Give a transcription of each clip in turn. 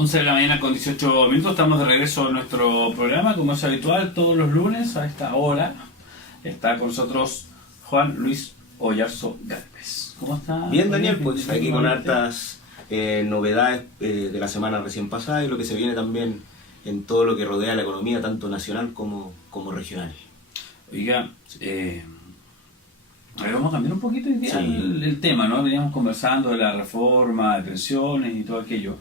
11 de la mañana con 18 minutos, estamos de regreso a nuestro programa, como es habitual, todos los lunes a esta hora. Está con nosotros Juan Luis Oyarzo Galvez. ¿Cómo está? Bien, Daniel, pues aquí con hartas novedades de la semana recién pasada y lo que se viene también en todo lo que rodea la economía, tanto nacional como regional. Oiga, a ver, vamos a cambiar un poquito hoy día Sí. el tema, ¿no? Veníamos conversando de la reforma, de pensiones y todo aquello,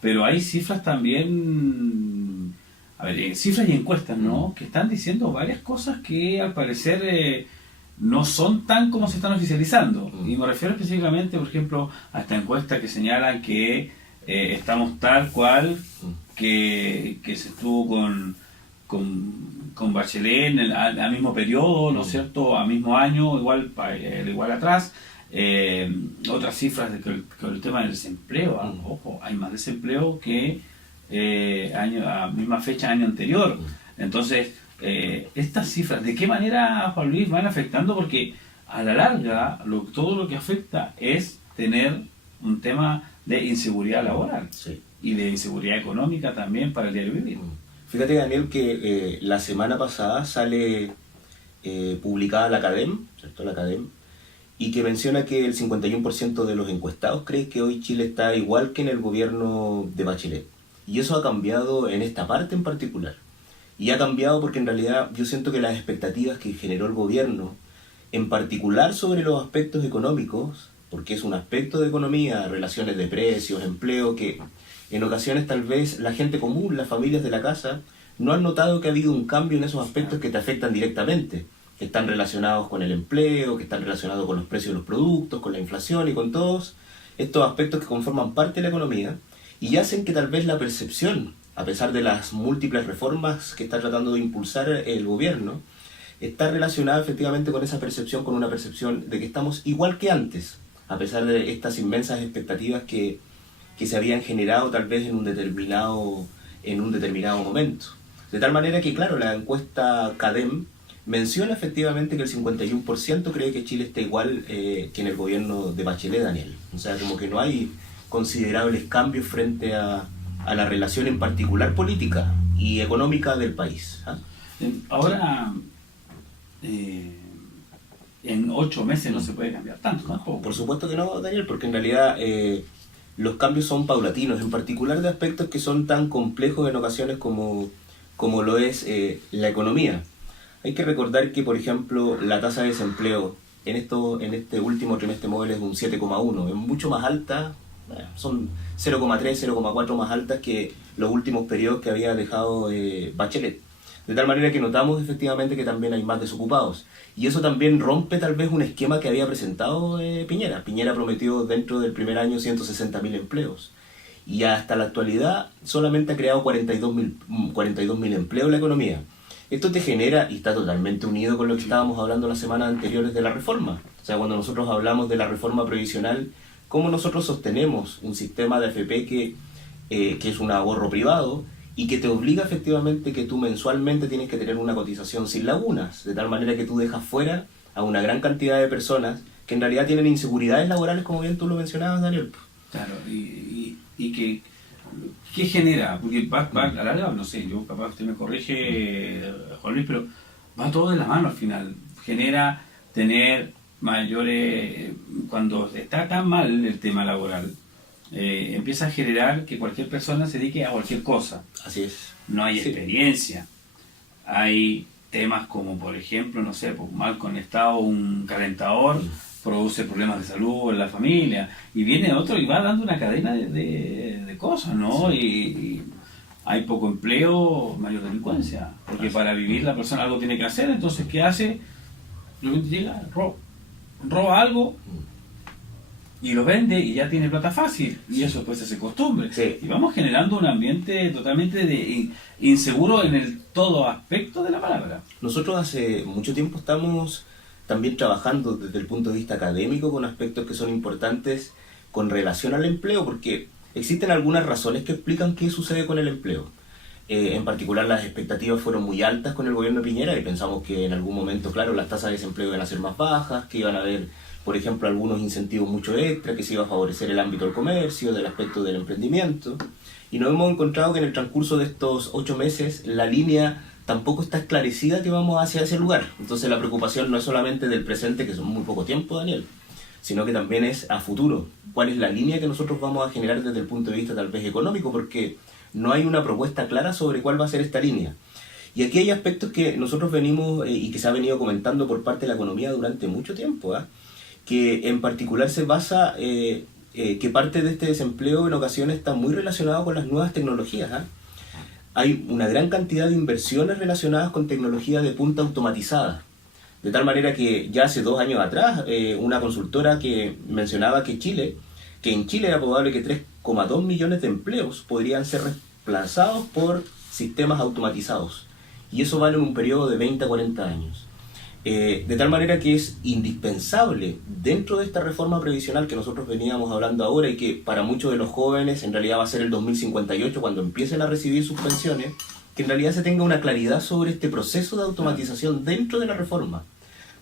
pero hay cifras también, a ver, cifras y encuestas, ¿no? Que están diciendo varias cosas que al parecer no son tan como se están oficializando. Y me refiero específicamente, por ejemplo, a esta encuesta que señala que estamos tal cual que se estuvo con Bachelet en al mismo periodo, ¿no es cierto?, al mismo año, igual atrás. Otras cifras con el tema del desempleo, ojo, hay más desempleo que a misma fecha año anterior. Entonces, estas cifras, ¿de qué manera, Juan Luis, van afectando? Porque a la larga todo lo que afecta es tener un tema de inseguridad laboral. Sí. Y de inseguridad económica también para el diario vivir. Fíjate, Daniel, que la semana pasada sale publicada la CADEM, ¿cierto? La CADEM, y que menciona que el 51% de los encuestados cree que hoy Chile está igual que en el gobierno de Bachelet. Y eso ha cambiado en esta parte en particular. Y ha cambiado porque en realidad yo siento que las expectativas que generó el gobierno, en particular sobre los aspectos económicos, porque es un aspecto de economía, relaciones de precios, empleo, que en ocasiones tal vez la gente común, las familias de la casa, no han notado que ha habido un cambio en esos aspectos que te afectan directamente, que están relacionados con el empleo, que están relacionados con los precios de los productos, con la inflación y con todos estos aspectos que conforman parte de la economía y hacen que tal vez la percepción, a pesar de las múltiples reformas que está tratando de impulsar el gobierno, está relacionada efectivamente con esa percepción, con una percepción de que estamos igual que antes, a pesar de estas inmensas expectativas que se habían generado tal vez en un determinado momento. De tal manera que, claro, la encuesta CADEM menciona efectivamente que el 51% cree que Chile está igual que en el gobierno de Bachelet, Daniel. O sea, como que no hay considerables cambios frente a la relación en particular política y económica del país. ¿Ah? Ahora, en 8 meses no se puede cambiar tanto tampoco. Por supuesto que no, Daniel, porque en realidad los cambios son paulatinos, en particular de aspectos que son tan complejos en ocasiones como lo es la economía. Hay que recordar que, por ejemplo, la tasa de desempleo en este último trimestre móvil es un 7,1, es mucho más alta, son 0,3, 0,4 más altas que los últimos periodos que había dejado Bachelet. De tal manera que notamos efectivamente que también hay más desocupados. Y eso también rompe tal vez un esquema que había presentado Piñera. Piñera prometió dentro del primer año 160.000 empleos. Y hasta la actualidad solamente ha creado 42.000 empleos en la economía. Esto te genera, y está totalmente unido con lo que estábamos hablando las semanas anteriores de la reforma. O sea, cuando nosotros hablamos de la reforma previsional, ¿cómo nosotros sostenemos un sistema de AFP que es un ahorro privado y que te obliga efectivamente que tú mensualmente tienes que tener una cotización sin lagunas, de tal manera que tú dejas fuera a una gran cantidad de personas que en realidad tienen inseguridades laborales, como bien tú lo mencionabas, Daniel? Claro, y que ¿qué genera? Porque va a la larga, no sé, yo capaz usted me corrige, Juan Luis, pero va todo de la mano al final. Genera tener mayores, cuando está tan mal el tema laboral, empieza a generar que cualquier persona se dedique a cualquier cosa. Así es. No hay Sí. experiencia. Hay temas como, por ejemplo, no sé, pues, mal conectado un calentador produce problemas de salud en la familia, y viene otro y va dando una cadena de cosas, ¿no? Sí. Y hay poco empleo, mayor delincuencia, porque para vivir la persona algo tiene que hacer. Entonces, ¿qué hace? De repente llega, roba algo y lo vende y ya tiene plata fácil, y eso pues se hace costumbre. Sí. Y vamos generando un ambiente totalmente inseguro en el todo aspecto de la palabra. Nosotros hace mucho tiempo estamos también trabajando desde el punto de vista académico con aspectos que son importantes con relación al empleo, porque existen algunas razones que explican qué sucede con el empleo. En particular, las expectativas fueron muy altas con el gobierno de Piñera y pensamos que en algún momento, claro, las tasas de desempleo iban a ser más bajas, que iban a haber, por ejemplo, algunos incentivos mucho extra, que se iba a favorecer el ámbito del comercio, del aspecto del emprendimiento. y nos hemos encontrado que en el transcurso de estos 8 meses la línea tampoco está esclarecida que vamos hacia ese lugar. Entonces la preocupación no es solamente del presente, que son muy poco tiempo, Daniel, sino que también es a futuro. ¿Cuál es la línea que nosotros vamos a generar desde el punto de vista tal vez económico? Porque no hay una propuesta clara sobre cuál va a ser esta línea. Y aquí hay aspectos que nosotros venimos y que se ha venido comentando por parte de la economía durante mucho tiempo, que en particular se basa que parte de este desempleo en ocasiones está muy relacionado con las nuevas tecnologías. Hay una gran cantidad de inversiones relacionadas con tecnología de punta automatizada. De tal manera que ya hace 2 años atrás, una consultora que mencionaba que en Chile era probable que 3,2 millones de empleos podrían ser reemplazados por sistemas automatizados. Y eso va en un periodo de 20 a 40 años. De tal manera que es indispensable dentro de esta reforma previsional que nosotros veníamos hablando ahora y que para muchos de los jóvenes en realidad va a ser el 2058 cuando empiecen a recibir sus pensiones, que en realidad se tenga una claridad sobre este proceso de automatización dentro de la reforma.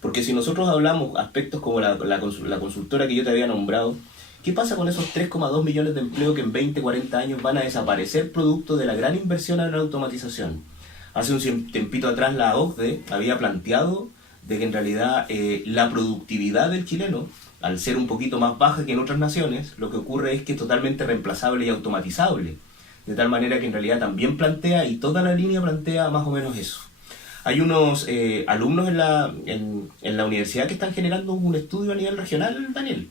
Porque si nosotros hablamos aspectos como la consultora que yo te había nombrado, ¿qué pasa con esos 3,2 millones de empleos que en 20, 40 años van a desaparecer producto de la gran inversión en la automatización? Hace un tiempito atrás la OCDE había planteado de que en realidad la productividad del chileno, al ser un poquito más baja que en otras naciones, lo que ocurre es que es totalmente reemplazable y automatizable. De tal manera que en realidad también plantea, y toda la línea plantea más o menos eso. Hay unos alumnos en la universidad que están generando un estudio a nivel regional, Daniel,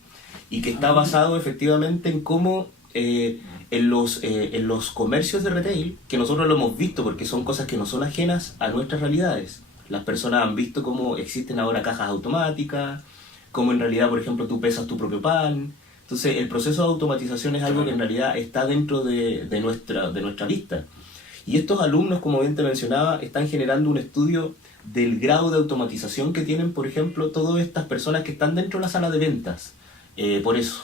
y que está basado efectivamente en cómo en los comercios de retail, que nosotros lo hemos visto porque son cosas que no son ajenas a nuestras realidades. Las personas han visto cómo existen ahora cajas automáticas, cómo en realidad, por ejemplo, tú pesas tu propio pan. Entonces, el proceso de automatización es algo que en realidad está dentro de nuestra lista. Y estos alumnos, como bien te mencionaba, están generando un estudio del grado de automatización que tienen, por ejemplo, todas estas personas que están dentro de la sala de ventas. Por eso.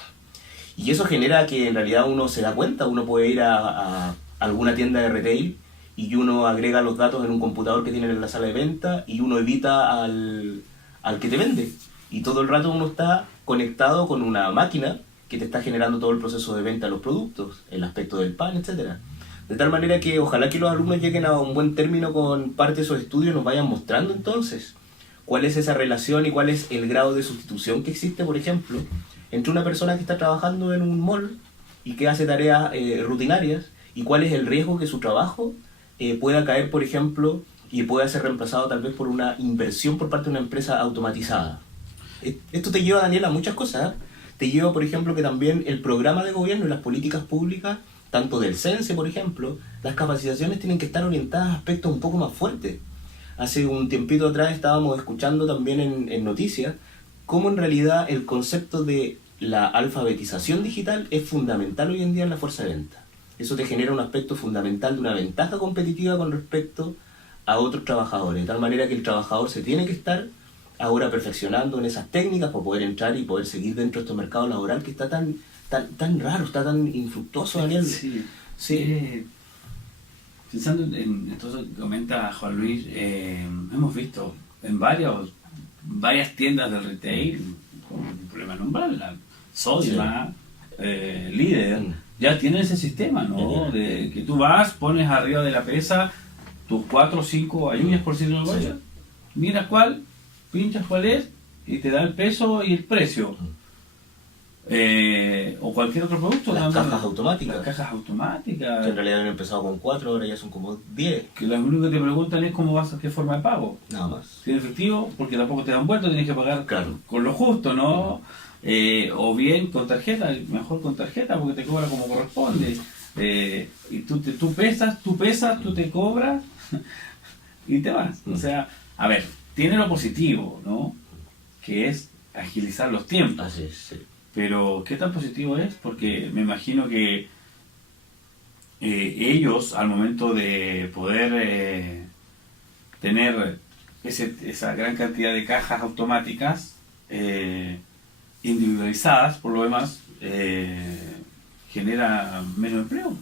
Y eso genera que en realidad uno se da cuenta, uno puede ir a alguna tienda de retail y uno agrega los datos en un computador que tienen en la sala de venta y uno evita al que te vende. Y todo el rato uno está conectado con una máquina que te está generando todo el proceso de venta de los productos, el aspecto del pan, etcétera. De tal manera que ojalá que los alumnos lleguen a un buen término con parte de esos estudios y nos vayan mostrando entonces cuál es esa relación y cuál es el grado de sustitución que existe, por ejemplo, entre una persona que está trabajando en un mall y que hace tareas rutinarias y cuál es el riesgo que su trabajo pueda caer, por ejemplo, y pueda ser reemplazado tal vez por una inversión por parte de una empresa automatizada. Esto te lleva, Daniel, a muchas cosas. Te lleva, por ejemplo, que también el programa de gobierno y las políticas públicas, tanto del CENSE, por ejemplo, las capacitaciones tienen que estar orientadas a aspectos un poco más fuertes. Hace un tiempito atrás estábamos escuchando también en noticias cómo en realidad el concepto de la alfabetización digital es fundamental hoy en día en la fuerza de venta. Eso te genera un aspecto fundamental de una ventaja competitiva con respecto a otros trabajadores, de tal manera que el trabajador se tiene que estar ahora perfeccionando en esas técnicas para poder entrar y poder seguir dentro de este mercado laboral que está tan raro, está tan infructuoso, Daniel. Sí. Sí. Pensando en esto que comenta Juan Luis, hemos visto en varias tiendas de retail, con problema nombrarla, Sodimac, Líder, ya tienen ese sistema, ¿no? De que tú vas, pones arriba de la pesa tus 4 o 5 ayunas, por decirlo de alguna, miras cuál, pinchas cuál es y te da el peso y el precio. O cualquier otro producto. Las cajas automáticas. Las cajas automáticas. Que en realidad habían empezado con 4, ahora ya son como 10. Que lo único que te preguntan es cómo vas a qué forma de pago. Nada más. Si es efectivo, porque tampoco te dan vuelto, tienes que pagar con lo justo, ¿no? O bien con tarjeta, mejor con tarjeta porque te cobra como corresponde. Y tú pesas, tú te cobras y te vas. O sea, a ver, tiene lo positivo, ¿no? Que es agilizar los tiempos. Así es, sí. Pero, ¿qué tan positivo es? Porque me imagino que ellos, al momento de poder tener esa gran cantidad de cajas automáticas individualizadas, por lo demás, genera menos empleo.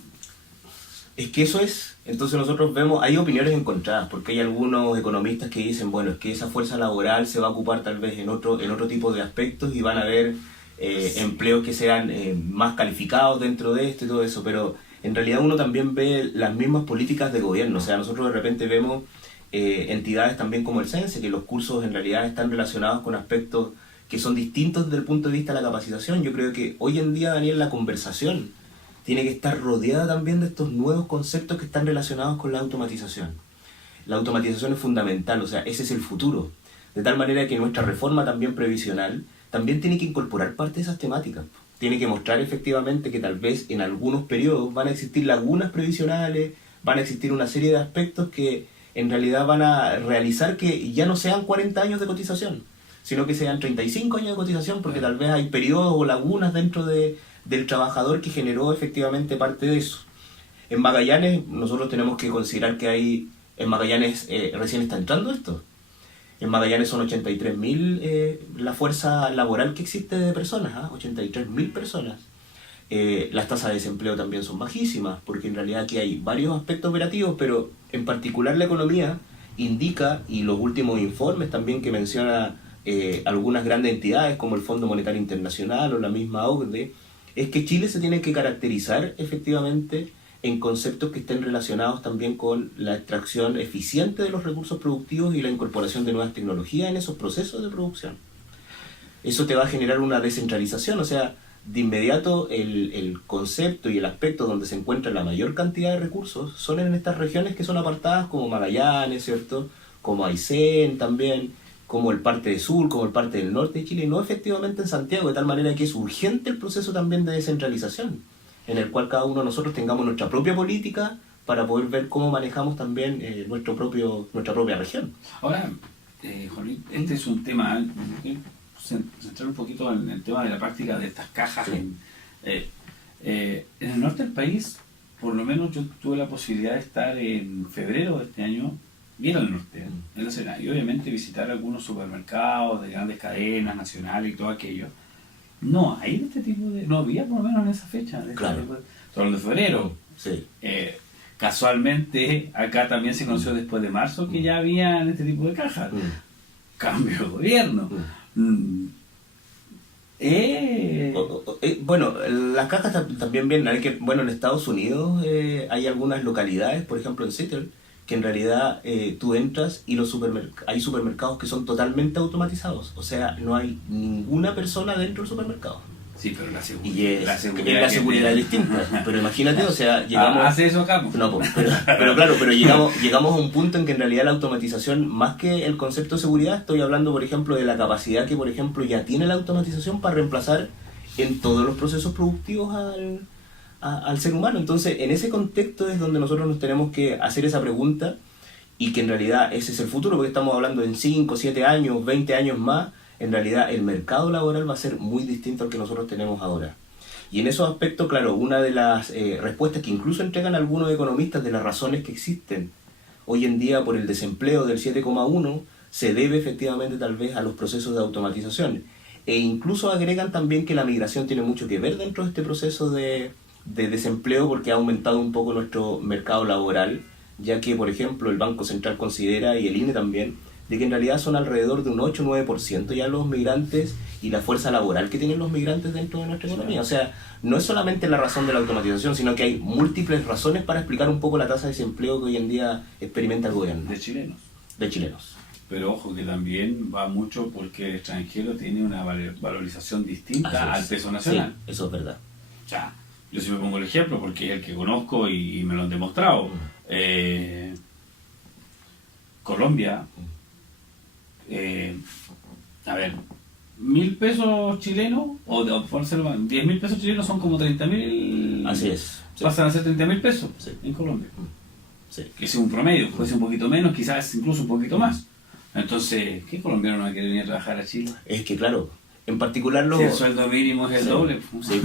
Es que eso es, entonces nosotros vemos, hay opiniones encontradas, porque hay algunos economistas que dicen, bueno, es que esa fuerza laboral se va a ocupar tal vez en otro tipo de aspectos y van a haber empleos que sean más calificados dentro de esto y todo eso, pero en realidad uno también ve las mismas políticas de gobierno. O sea, nosotros de repente vemos entidades también como el CENSE, que los cursos en realidad están relacionados con aspectos que son distintos desde el punto de vista de la capacitación. Yo creo que hoy en día, Daniel, la conversación tiene que estar rodeada también de estos nuevos conceptos que están relacionados con la automatización. La automatización es fundamental, o sea, ese es el futuro. De tal manera que nuestra reforma también previsional también tiene que incorporar parte de esas temáticas. Tiene que mostrar efectivamente que tal vez en algunos periodos van a existir lagunas previsionales, van a existir una serie de aspectos que en realidad van a realizar que ya no sean 40 años de cotización, sino que sean 35 años de cotización, porque tal vez hay periodos o lagunas dentro del trabajador que generó efectivamente parte de eso. En Magallanes nosotros tenemos que considerar que en Magallanes recién está entrando esto. En Magallanes son 83.000 la fuerza laboral que existe de personas, 83.000 personas. Las tasas de desempleo también son bajísimas, porque en realidad aquí hay varios aspectos operativos, pero en particular la economía indica, y los últimos informes también que menciona algunas grandes entidades como el Fondo Monetario Internacional o la misma OCDE, es que Chile se tiene que caracterizar efectivamente en conceptos que estén relacionados también con la extracción eficiente de los recursos productivos y la incorporación de nuevas tecnologías en esos procesos de producción. Eso te va a generar una descentralización, o sea, de inmediato el concepto y el aspecto donde se encuentra la mayor cantidad de recursos son en estas regiones que son apartadas como Magallanes, ¿cierto? Como Aysén también, como el parte de sur, como el parte del norte de Chile, y no efectivamente en Santiago, de tal manera que es urgente el proceso también de descentralización, en el cual cada uno de nosotros tengamos nuestra propia política para poder ver cómo manejamos también nuestra propia región. Ahora, Juan, este es un tema, centrar un poquito en el tema de la práctica de estas cajas. Sí. En el norte del país, por lo menos yo tuve la posibilidad de estar en febrero de este año, bien al norte, en la Serena, y obviamente visitar algunos supermercados de grandes cadenas nacionales y todo aquello. No hay de este tipo de... No había por lo menos en esa fecha. Claro. Todo el de febrero. Sí. Casualmente, acá también se conoció después de marzo que ya había este tipo de cajas. Cambio de gobierno. Bueno, las cajas también vienen, en Estados Unidos hay algunas localidades, por ejemplo en Seattle, que en realidad tú entras y hay supermercados que son totalmente automatizados, o sea, no hay ninguna persona dentro del supermercado. Sí, pero la seguridad es distinta. Pero imagínate, o sea, llegamos... ¿Hace eso acá? No, pero claro, pero llegamos a un punto en que en realidad la automatización, más que el concepto de seguridad, estoy hablando, por ejemplo, de la capacidad que, por ejemplo, ya tiene la automatización para reemplazar en todos los procesos productivos al ser humano. Entonces, en ese contexto es donde nosotros nos tenemos que hacer esa pregunta, y que en realidad ese es el futuro, porque estamos hablando en 5, 7 años, 20 años más. En realidad el mercado laboral va a ser muy distinto al que nosotros tenemos ahora. Y en esos aspectos, claro, una de las respuestas que incluso entregan algunos economistas de las razones que existen hoy en día por el desempleo del 7,1 se debe efectivamente tal vez a los procesos de automatización. E incluso agregan también que la migración tiene mucho que ver dentro de este proceso de desempleo, porque ha aumentado un poco nuestro mercado laboral, ya que, por ejemplo, el Banco Central considera, y el INE también, de que en realidad son alrededor de un 8-9% ya los migrantes y la fuerza laboral que tienen los migrantes dentro de nuestra economía. O sea, no es solamente la razón de la automatización, sino que hay múltiples razones para explicar un poco la tasa de desempleo que hoy en día experimenta el gobierno. De chilenos. De chilenos. Pero ojo que también va mucho porque el extranjero tiene una valorización distinta al peso nacional. Sí, eso es verdad. O sea, yo sí me pongo el ejemplo porque es el que conozco y me lo han demostrado. Colombia... a ver, 1.000 pesos chilenos, o 10.000 pesos chilenos son como 30.000. Así es. Sí. Pasan a ser 30.000 pesos en Colombia. Sí. Que es un promedio, puede ser un poquito menos, quizás incluso un poquito más. Entonces, ¿qué colombiano no va a querer venir a trabajar a Chile? Es que claro, en particular si el sueldo mínimo es el doble. Sí.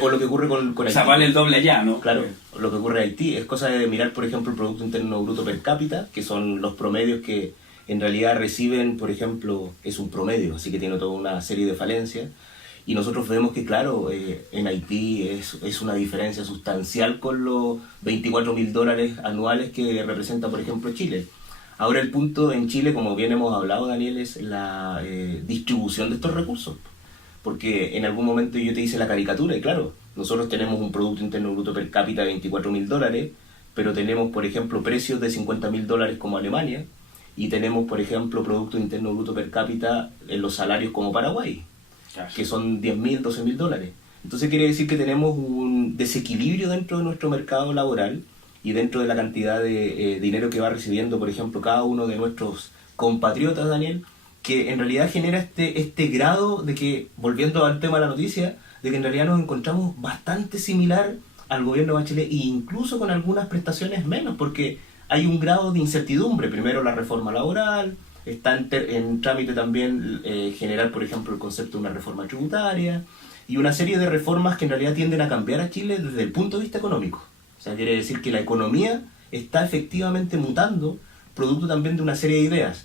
O lo que ocurre con Haití. O sea, vale el doble allá, ¿no? Claro, lo que ocurre en Haití es cosa de mirar, por ejemplo, el Producto Interno Bruto per cápita, que son los promedios que en realidad reciben, por ejemplo, es un promedio, así que tiene toda una serie de falencias. Y nosotros vemos que, claro, en Haití es una diferencia sustancial con los $24.000 anuales que representa, por ejemplo, Chile. Ahora el punto en Chile, como bien hemos hablado, Daniel, es la distribución de estos recursos. Porque en algún momento yo te hice la caricatura, y claro, Nosotros tenemos un Producto Interno Bruto per cápita de $24.000, pero tenemos, por ejemplo, precios de $50.000 como Alemania, y tenemos, por ejemplo, Producto Interno Bruto per cápita en los salarios como Paraguay, Claro. que son $10.000, $12.000. Entonces quiere decir que tenemos un desequilibrio dentro de nuestro mercado laboral y dentro de la cantidad de dinero que va recibiendo, por ejemplo, cada uno de nuestros compatriotas, Daniel, que en realidad genera este grado de que, volviendo al tema de la noticia, de que en realidad nos encontramos bastante similar al gobierno de Bachelet e incluso con algunas prestaciones menos, porque hay un grado de incertidumbre. Primero la reforma laboral, está en trámite también generar, por ejemplo, el concepto de una reforma tributaria y una serie de reformas que en realidad tienden a cambiar a Chile desde el punto de vista económico. O sea, quiere decir que la economía está efectivamente mutando, producto también de una serie de ideas.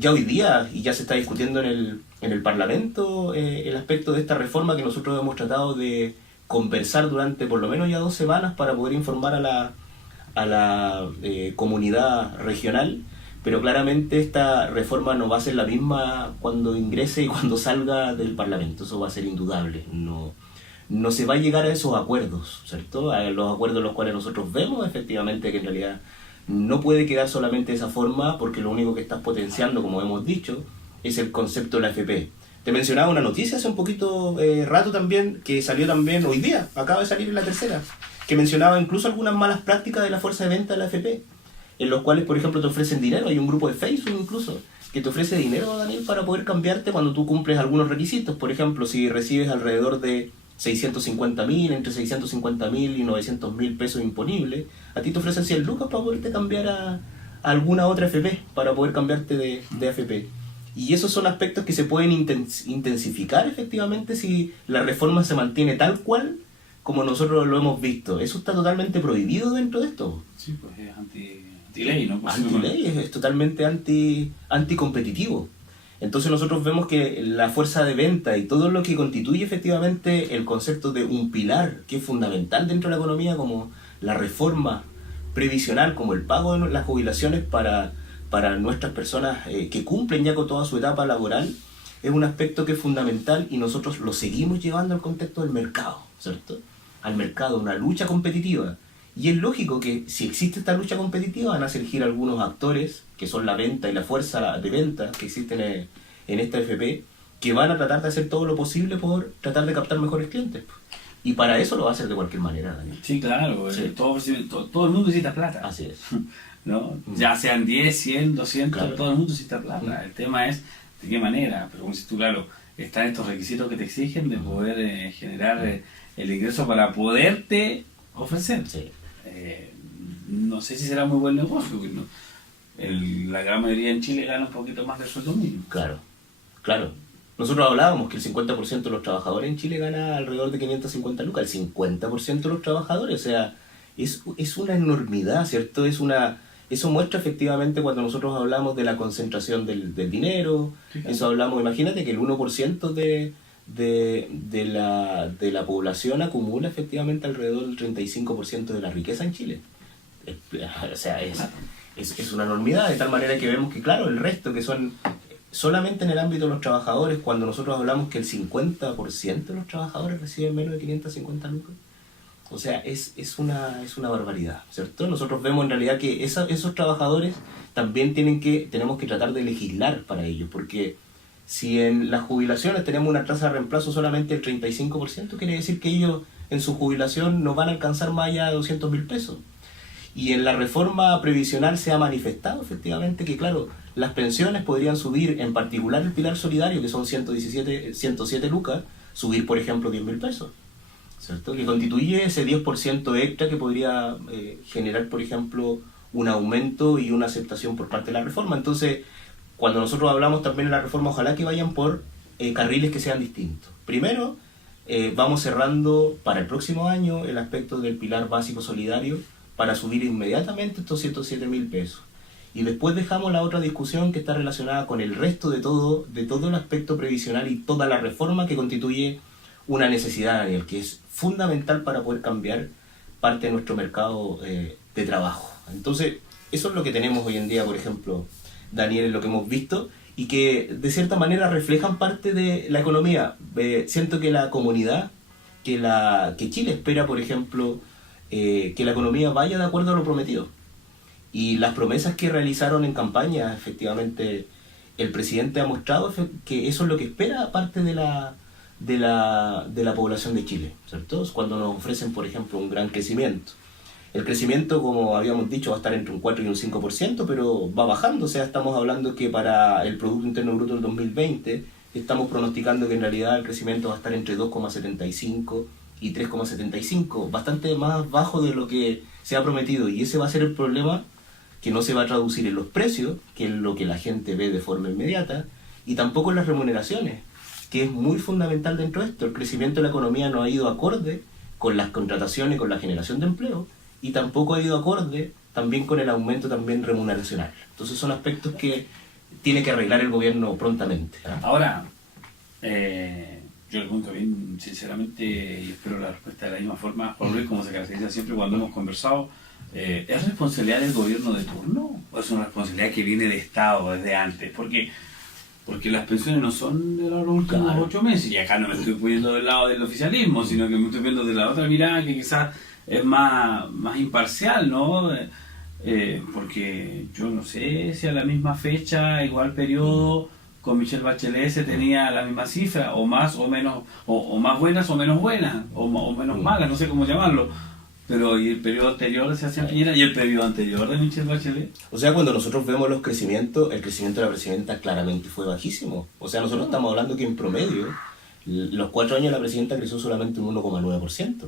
Ya hoy día, y ya se está discutiendo en el Parlamento, el aspecto de esta reforma que nosotros hemos tratado de conversar durante por lo menos ya 2 semanas para poder informar a la comunidad regional, pero claramente esta reforma no va a ser la misma cuando ingrese y cuando salga del Parlamento, eso va a ser indudable. No se va a llegar a esos acuerdos, ¿cierto? A los acuerdos los cuales nosotros vemos efectivamente que en realidad no puede quedar solamente de esa forma, porque lo único que estás potenciando, como hemos dicho, es el concepto de la AFP. Te mencionaba una noticia hace un poquito rato también, que salió también hoy día, acaba de salir en La Tercera, que mencionaba incluso algunas malas prácticas de la fuerza de venta de la AFP, en los cuales, por ejemplo, te ofrecen dinero. Hay un grupo de Facebook incluso que te ofrece dinero, Daniel, para poder cambiarte cuando tú cumples algunos requisitos. Por ejemplo, si recibes alrededor de 650.000, entre 650.000 y 900.000 pesos imponibles, a ti te ofrecen 100 lucas para poderte cambiar a alguna otra AFP, para poder cambiarte de AFP. Y esos son aspectos que se pueden intensificar efectivamente si la reforma se mantiene tal cual como nosotros lo hemos visto. Eso está totalmente prohibido dentro de esto. Sí, pues es anti-ley, ¿no? Pues Anti-ley, es totalmente anticompetitivo. Entonces nosotros vemos que la fuerza de venta y todo lo que constituye efectivamente el concepto de un pilar que es fundamental dentro de la economía, como la reforma previsional, como el pago de las jubilaciones para nuestras personas que cumplen ya con toda su etapa laboral, es un aspecto que es fundamental y nosotros lo seguimos llevando al contexto del mercado, ¿cierto? Al mercado, una lucha competitiva. Y es lógico que si existe esta lucha competitiva van a surgir algunos actores, que son la venta y la fuerza de venta que existen en esta FP, que van a tratar de hacer todo lo posible por tratar de captar mejores clientes. Y para eso lo va a hacer de cualquier manera, Daniel. Sí, claro, Sí. Todo el mundo necesita plata. Así es. ¿No? Ya sean 10, 100, 200, Claro. todo el mundo necesita plata. El tema es de qué manera, pero como dices tú, claro, están estos requisitos que te exigen de poder generar el ingreso para poderte ofrecer. Sí. No sé si será muy buen negocio, porque la gran mayoría en Chile gana un poquito más del sueldo mínimo. Claro, claro. Nosotros hablábamos que el 50% de los trabajadores en Chile gana alrededor de 550 lucas, el 50% de los trabajadores, o sea, es una enormidad, ¿cierto? Eso muestra efectivamente cuando nosotros hablamos de la concentración del dinero, Sí, claro. eso hablamos, imagínate que el 1% de la población acumula efectivamente alrededor del 35% de la riqueza en Chile. O sea, es una enormidad, de tal manera que vemos que, claro, el resto, que son solamente en el ámbito de los trabajadores, cuando nosotros hablamos que el 50% de los trabajadores reciben menos de 550 lucas, o sea, es una barbaridad, ¿cierto? Nosotros vemos en realidad que esos trabajadores también tenemos que tratar de legislar para ellos, porque si en las jubilaciones tenemos una tasa de reemplazo solamente del 35%, quiere decir que ellos en su jubilación no van a alcanzar más allá de 200.000 pesos. Y en la reforma previsional se ha manifestado efectivamente que, claro, las pensiones podrían subir, en particular el pilar solidario, que son 107 lucas, subir, por ejemplo, 10.000 pesos, ¿cierto? Que constituye ese 10% extra que podría generar, por ejemplo, un aumento y una aceptación por parte de la reforma. Entonces, cuando nosotros hablamos también de la reforma, ojalá que vayan por carriles que sean distintos. Primero, vamos cerrando para el próximo año el aspecto del pilar básico solidario para subir inmediatamente estos 107.000 pesos. Y después dejamos la otra discusión que está relacionada con el resto de todo el aspecto previsional y toda la reforma que constituye una necesidad, Daniel, que es fundamental para poder cambiar parte de nuestro mercado de trabajo. Entonces, eso es lo que tenemos hoy en día, por ejemplo, Daniel, es lo que hemos visto y que de cierta manera reflejan parte de la economía. Siento que la comunidad que Chile espera, por ejemplo, que la economía vaya de acuerdo a lo prometido. Y las promesas que realizaron en campaña, efectivamente, el presidente ha mostrado que eso es lo que espera parte de la población de Chile, ¿cierto? Cuando nos ofrecen, por ejemplo, un gran crecimiento. El crecimiento, como habíamos dicho, va a estar entre un 4 y un 5%, pero va bajando. O sea, estamos hablando que para el Producto Interno Bruto del 2020 estamos pronosticando que en realidad el crecimiento va a estar entre 2,75 y 3,75, bastante más bajo de lo que se ha prometido. Y ese va a ser el problema, que no se va a traducir en los precios, que es lo que la gente ve de forma inmediata, y tampoco en las remuneraciones, que es muy fundamental dentro de esto. El crecimiento de la economía no ha ido acorde con las contrataciones, con la generación de empleo, y tampoco ha ido acorde también con el aumento también remuneracional. Entonces son aspectos que tiene que arreglar el gobierno prontamente. Ahora, yo le pregunto bien sinceramente y espero la respuesta de la misma forma, Juan Luis, como se caracteriza siempre cuando hemos conversado, ¿es responsabilidad del gobierno de turno o es una responsabilidad que viene de Estado desde antes? Porque las pensiones no son de los últimos 8 meses, y acá no me estoy poniendo del lado del oficialismo, sino que me estoy viendo de la otra mirada que quizás es más imparcial, ¿no? Porque yo no sé si a la misma fecha, igual periodo, con Michelle Bachelet se tenía la misma cifra, o más o menos, o más buenas o menos buenas, o menos malas, no sé cómo llamarlo. Pero ¿y el periodo anterior de Sebastián Piñera y el periodo anterior de Michelle Bachelet? O sea, cuando nosotros vemos los crecimientos, el crecimiento de la presidenta claramente fue bajísimo. O sea, nosotros estamos hablando que en promedio, los 4 años de la presidenta creció solamente un 1,9%.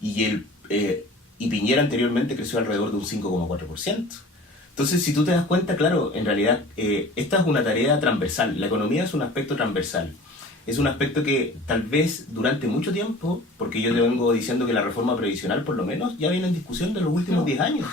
Y Piñera anteriormente creció alrededor de un 5,4%. Entonces, si tú te das cuenta, claro, en realidad esta es una tarea transversal. La economía es un aspecto transversal. Es un aspecto que tal vez durante mucho tiempo, porque yo te vengo diciendo que la reforma previsional por lo menos ya viene en discusión de los últimos 10 años,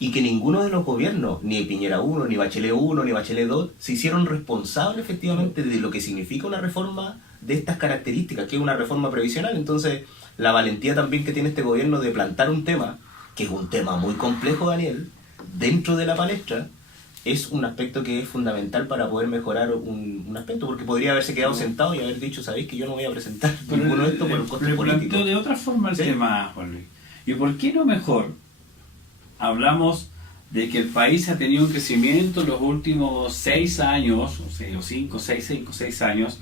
y que ninguno de los gobiernos, ni Piñera 1, ni Bachelet 1, ni Bachelet 2, se hicieron responsables efectivamente de lo que significa una reforma de estas características, que es una reforma previsional. Entonces, la valentía también que tiene este gobierno de plantar un tema, que es un tema muy complejo, Daniel, dentro de la palestra, es un aspecto que es fundamental para poder mejorar un aspecto, porque podría haberse quedado sentado y haber dicho, sabéis que yo no voy a presentar ninguno de estos por un coste político. Pero de otra forma el tema, Juan Luis. ¿Y por qué no mejor hablamos de que el país ha tenido un crecimiento en los últimos 6 años, o 5, 6 años,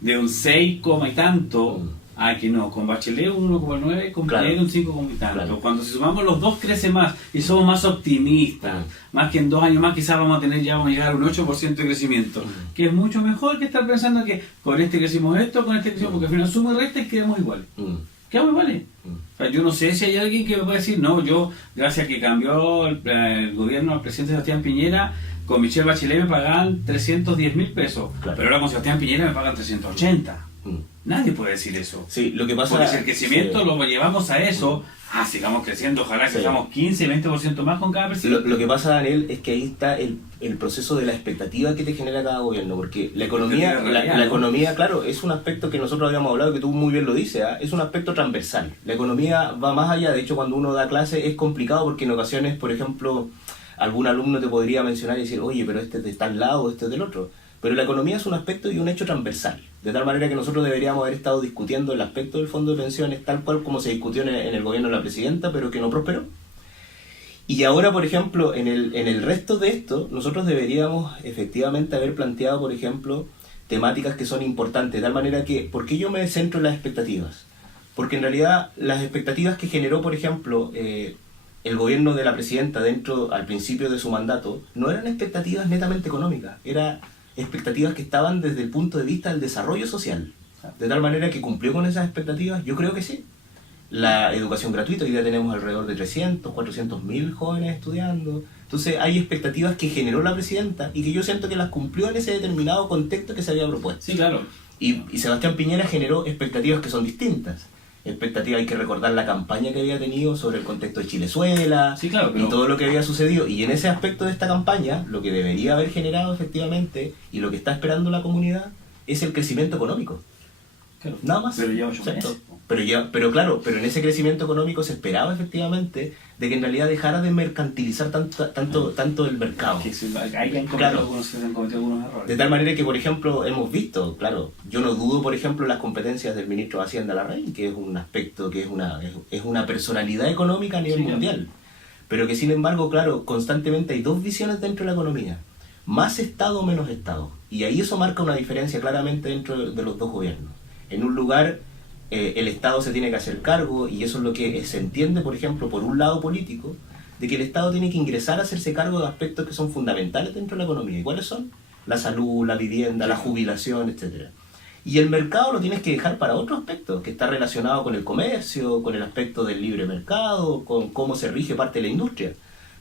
de un 6, y tanto, que no, con Bachelet un 1,9, con Piñera un 5, y tanto. Claro. Cuando si sumamos los dos crece más y somos más optimistas, más que en 2 años más quizás vamos a llegar a un 8% de crecimiento, que es mucho mejor que estar pensando que con este crecimos esto, con este crecimos, porque al final suma y resta y quedamos iguales. Quedamos iguales. O sea, yo no sé si hay alguien que me pueda decir, no, yo, gracias a que cambió el gobierno al presidente Sebastián Piñera, con Michelle Bachelet me pagaban 310.000 pesos, pero ahora con Sebastián Piñera me pagan 380. Nadie puede decir eso. Sí, lo que pasa, porque si el crecimiento lo llevamos a eso, sigamos creciendo, ojalá que seamos 15, 20% más con cada presidente. Lo que pasa, Daniel, es que ahí está el proceso de la expectativa que te genera cada gobierno, porque la economía, la economía, claro, es un aspecto que nosotros habíamos hablado, que tú muy bien lo dices, es un aspecto transversal. La economía va más allá, de hecho cuando uno da clase es complicado porque en ocasiones, por ejemplo, algún alumno te podría mencionar y decir, oye, pero este es de tal lado, este es del otro. Pero la economía es un aspecto y un hecho transversal, de tal manera que nosotros deberíamos haber estado discutiendo el aspecto del fondo de pensiones tal cual como se discutió en el gobierno de la presidenta, pero que no prosperó. Y ahora, por ejemplo, en el resto de esto, nosotros deberíamos efectivamente haber planteado, por ejemplo, temáticas que son importantes, de tal manera que, ¿por qué yo me centro en las expectativas? Porque en realidad las expectativas que generó, por ejemplo, el gobierno de la presidenta al principio de su mandato, no eran expectativas netamente económicas, eran expectativas que estaban desde el punto de vista del desarrollo social. De tal manera que cumplió con esas expectativas, yo creo que sí. La educación gratuita, hoy día tenemos alrededor de 300, 400.000 jóvenes estudiando. Entonces hay expectativas que generó la presidenta y que yo siento que las cumplió en ese determinado contexto que se había propuesto. Sí, claro. Y Sebastián Piñera generó expectativas que son distintas. Expectativas, hay que recordar la campaña que había tenido sobre el contexto de Chilezuela, sí, claro, pero... y todo lo que había sucedido. Y en ese aspecto de esta campaña, lo que debería haber generado efectivamente, y lo que está esperando la comunidad, es el crecimiento económico. Claro, nada más. Pero ya 8 meses. Pero claro, pero en ese crecimiento económico se esperaba efectivamente de que en realidad dejara de mercantilizar tanto el mercado. Que hay que se han cometido algunos errores. De tal manera que, por ejemplo, hemos visto, claro, yo no dudo, por ejemplo, las competencias del ministro de Hacienda Larraín, que es un aspecto, que es una personalidad económica a nivel mundial. Pero que sin embargo, claro, constantemente hay dos visiones dentro de la economía. Más Estado o menos Estado. Y ahí eso marca una diferencia claramente dentro de los dos gobiernos. En un lugar, el Estado se tiene que hacer cargo, y eso es lo que se entiende, por ejemplo, por un lado político, de que el Estado tiene que ingresar a hacerse cargo de aspectos que son fundamentales dentro de la economía. ¿Y cuáles son? La salud, la vivienda, la jubilación, etc. Y el mercado lo tienes que dejar para otro aspecto, que está relacionado con el comercio, con el aspecto del libre mercado, con cómo se rige parte de la industria.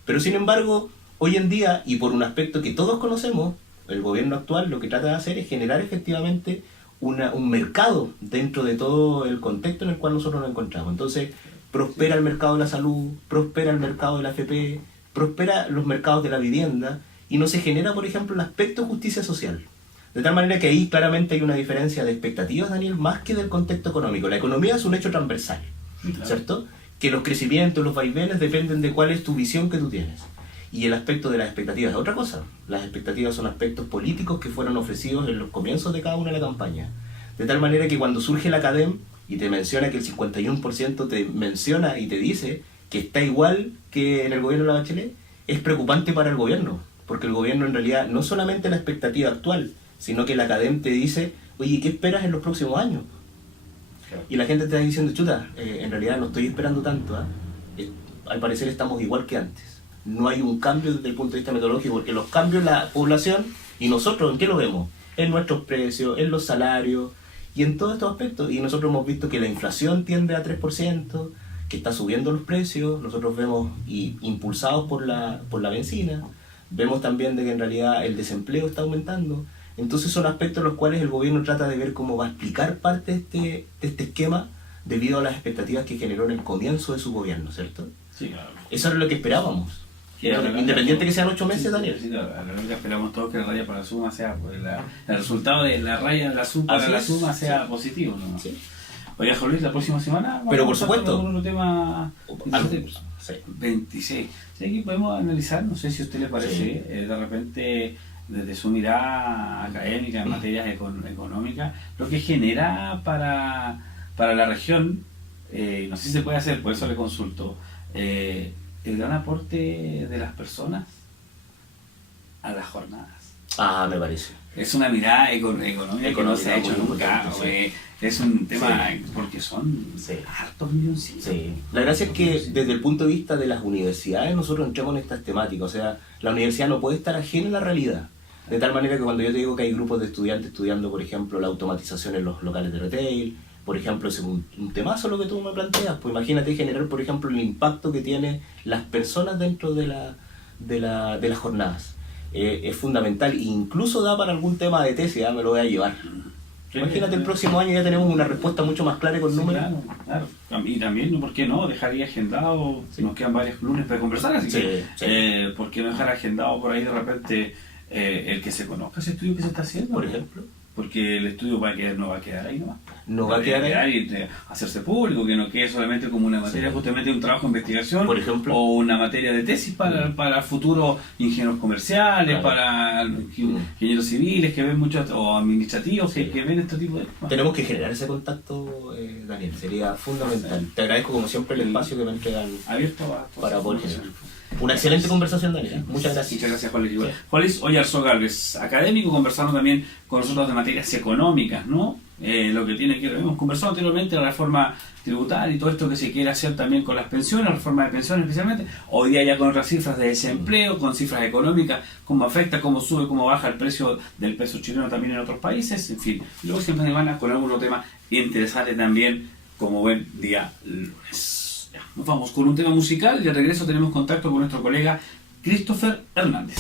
Pero sin embargo, hoy en día, y por un aspecto que todos conocemos, el gobierno actual lo que trata de hacer es generar efectivamente un mercado dentro de todo el contexto en el cual nosotros nos encontramos. Entonces, prospera el mercado de la salud, prospera el mercado de la AFP, prospera los mercados de la vivienda, y no se genera, por ejemplo, el aspecto de justicia social. De tal manera que ahí claramente hay una diferencia de expectativas, Daniel, más que del contexto económico. La economía es un hecho transversal, ¿cierto? Que los crecimientos, los vaivenes dependen de cuál es tu visión que tú tienes. Y el aspecto de las expectativas es otra cosa. Las expectativas son aspectos políticos que fueron ofrecidos en los comienzos de cada una de la campaña. De tal manera que cuando surge la CADEM y te menciona que el 51% te menciona y te dice que está igual que en el gobierno de la Bachelet, es preocupante para el gobierno. Porque el gobierno en realidad no solamente la expectativa actual, sino que la CADEM te dice, oye, ¿qué esperas en los próximos años? Claro. Y la gente te está diciendo, chuta, en realidad no estoy esperando tanto. Al parecer estamos igual que antes. No hay un cambio desde el punto de vista metodológico, porque los cambios en la población, y nosotros, ¿en qué lo vemos? En nuestros precios, en los salarios, y en todos estos aspectos. Y nosotros hemos visto que la inflación tiende a 3%, que está subiendo los precios, nosotros vemos, y impulsados por la benzina, vemos también de que en realidad el desempleo está aumentando. Entonces son aspectos en los cuales el gobierno trata de ver cómo va a explicar parte de este esquema debido a las expectativas que generó en el comienzo de su gobierno, ¿cierto? Sí, claro. Eso es lo que esperábamos. Independiente que sean 8 meses, Daniel. Sí, claro, que esperamos todos que la raya para la suma sea, el resultado de la raya de la suma para la suma sea positivo, ¿no? Sí. Oye, Luis, la próxima semana pero por supuesto con otro tema. Sí. 26. Sí, aquí podemos analizar, no sé si a usted le parece, sí. De repente, desde su mirada académica en materias económicas, lo que genera para la región, no sé si se puede hacer, por eso le consulto, el gran aporte de las personas a las jornadas. Me parece. Es una mirada económica que no se ha hecho nunca. Sí. Es un tema, sí. Porque son hartos milloncitos. Sí. La gracia es que desde el punto de vista de las universidades nosotros entramos en estas temáticas. O sea, la universidad no puede estar ajena a la realidad. De tal manera que cuando yo te digo que hay grupos de estudiantes estudiando, por ejemplo, la automatización en los locales de retail, por ejemplo, es un temazo lo que tú me planteas. Pues imagínate generar, por ejemplo, el impacto que tienen las personas dentro de las jornadas. Es fundamental, e incluso da para algún tema de tesis, me lo voy a llevar. Imagínate el próximo año ya tenemos una respuesta mucho más clara con números. Claro. Y también, ¿por qué no? Dejaría agendado, nos quedan varios lunes para conversar, así que ¿por qué no dejar agendado por ahí de repente el que se conozca ese estudio que se está haciendo? Por ejemplo. Porque el estudio no va a quedar ahí nomás. No va a quedar ahí. Y hacerse público, que no quede solamente como una materia, justamente un trabajo de investigación, por ejemplo, o una materia de tesis para futuros ingenieros comerciales, para ingenieros civiles que ven mucho, o administrativos que ven este tipo de... Tenemos que generar ese contacto, Daniel, sería fundamental. Te agradezco como siempre el espacio que me entregan para poder generar. Una excelente conversación, Daniel. Muchas gracias. Muchas gracias, Juan Luis. Juan Luis Oyarzún Gálvez, académico, conversando también con nosotros de materias económicas, ¿no? Lo que tiene que ver, hemos conversado anteriormente, la reforma tributaria y todo esto que se quiere hacer también con las pensiones, la reforma de pensiones especialmente, hoy día ya con otras cifras de desempleo, con cifras económicas, cómo afecta, cómo sube, cómo baja el precio del peso chileno también en otros países, en fin. Luego siempre van a con algunos temas interesantes también, como buen día lunes. Nos vamos con un tema musical y al regreso tenemos contacto con nuestro colega Christopher Hernández.